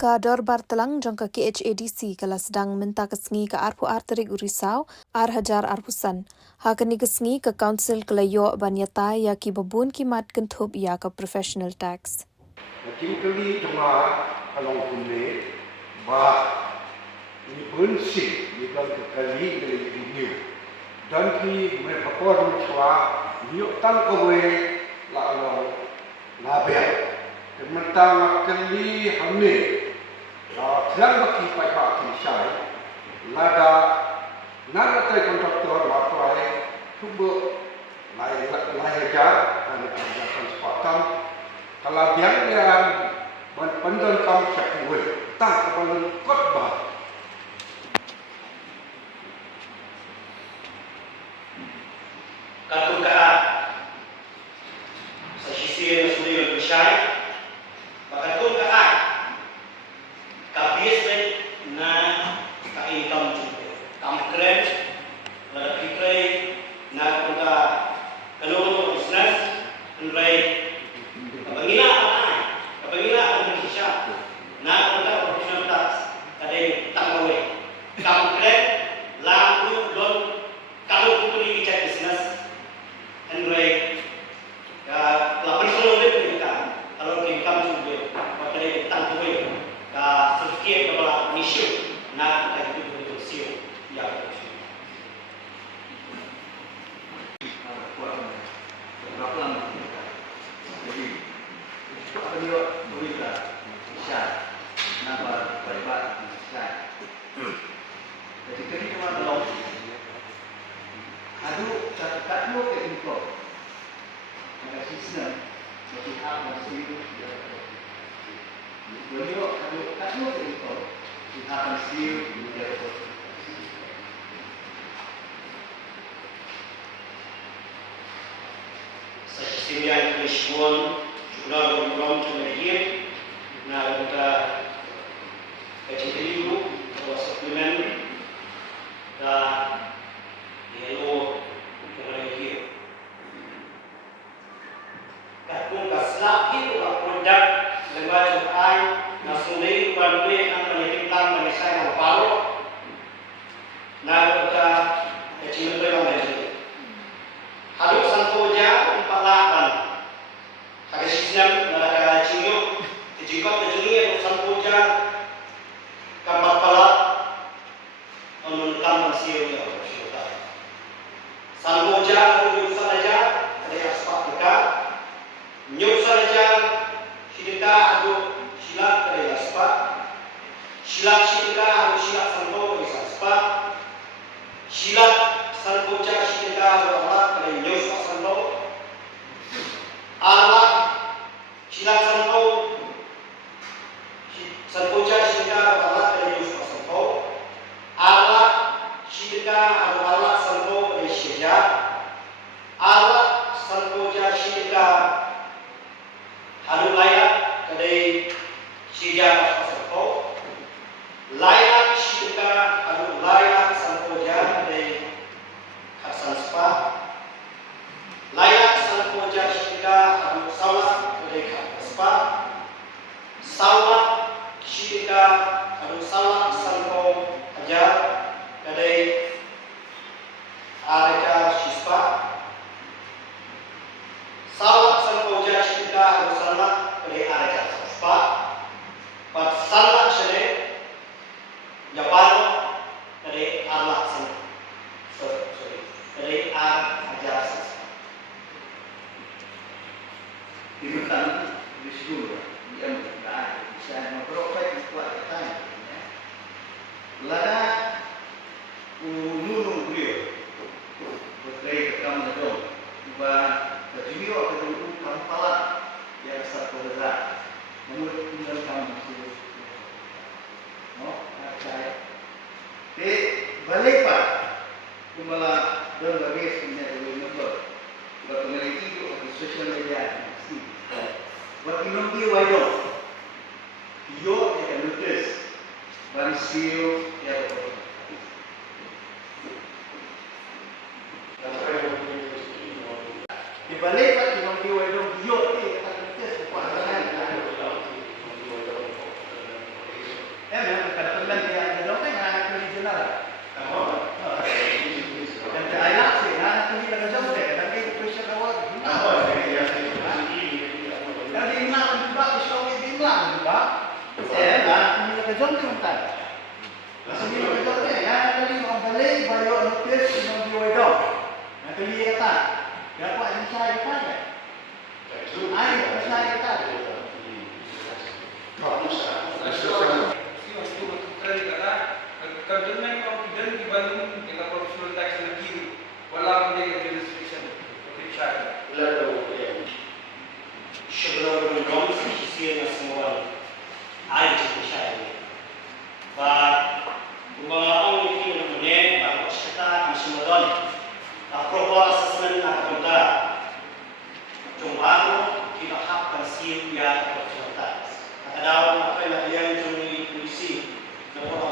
Kador Bartelang jangka KHADC kala sedang minta kesengi ke Arpu Arterik Urisau, Hajar Arpusan. Hakani kesengi ke Council Kelayo Banyatai ya ki babun kimat kentup ya ke professional tax. Chính kali cuma kalau punya bah ini bersih di dalam kali dari ini dan ki mereka pun suah nyok tan kowe lalu nabe kementang kali hamne terang baki pai baki syai lada nana tai kontraktor wapai cuba lahir jar dan ajaran sepatan kalau dia pendon kaum syakui tak kepala khotbah Katukaan sa sisir na sunil Bishai, makatukaan kabis na ka-income dito. Kamkren, nakikray na punta kanunong business, unray kapangila ang siya na punta professional tax, kaday tangawin. Kamkren, lagu don kalau putri ijat business Android lapan solo mereka kalau income sudah pakai tangguh ka certificate kepala nisio na kita itu sio ya jadi apa dia berita bisa nama pribadi bisa jadi kita kalau Aduh, kat lu ke info. Ada sistem bagi hal masih itu. Beliau aduh kat lu ke info. Kita masih itu. Sistem yang disusun juga berperan kemudian na kita kecil dulu atau suplemen dan yellow kemudian kung kaslaki itu produk lembaga ai nasunai bantuan yang penyelidikan Malaysia yang baru na kita kecil berapa lagi halus santoja 48 hari sistem mereka cium jika terjadi santoja gambar pala menunjukkan masih Samboja nyuk saja ada aspak dekat nyuk saja sidika adu silat ada aspak silat sidika adu silat sambo ada aspak silat samboja sidika adu alat ada nyuk sambo alat silat sambo samboja sidika adu alat ada nyuk sambo alat sidika adu alat sambo alat sanpoja shika halu layak kadai sija pasapko layak shika halu layak sanpoja kadai hasan spa layak sanpoja shika halu sawa kadai spa sawa shika halu sawa sanpo aja kadai Areka Shispa Salak Sanpoja Shika Harusana dari Areka Shispa Pat Salak Shane Japano dari Arlak Sana dari Ajar Shispa diminta di situ dia minta bisa memperoleh kuat katanya lada nunung beliau berkait rekam dong, juga video atau kamu kalah yang satu berat, menurut tinggal kamu sih, saya, balik pak, cuma dan bagi sebenarnya dulu nomor, buat memiliki itu di sosial media, buat inovasi wajar, video yang nulis, barisio yang balik pak di mangki wedong biok ni kata kita sepuas polisi ya profesional. Kata daw apa yang yang polisi na po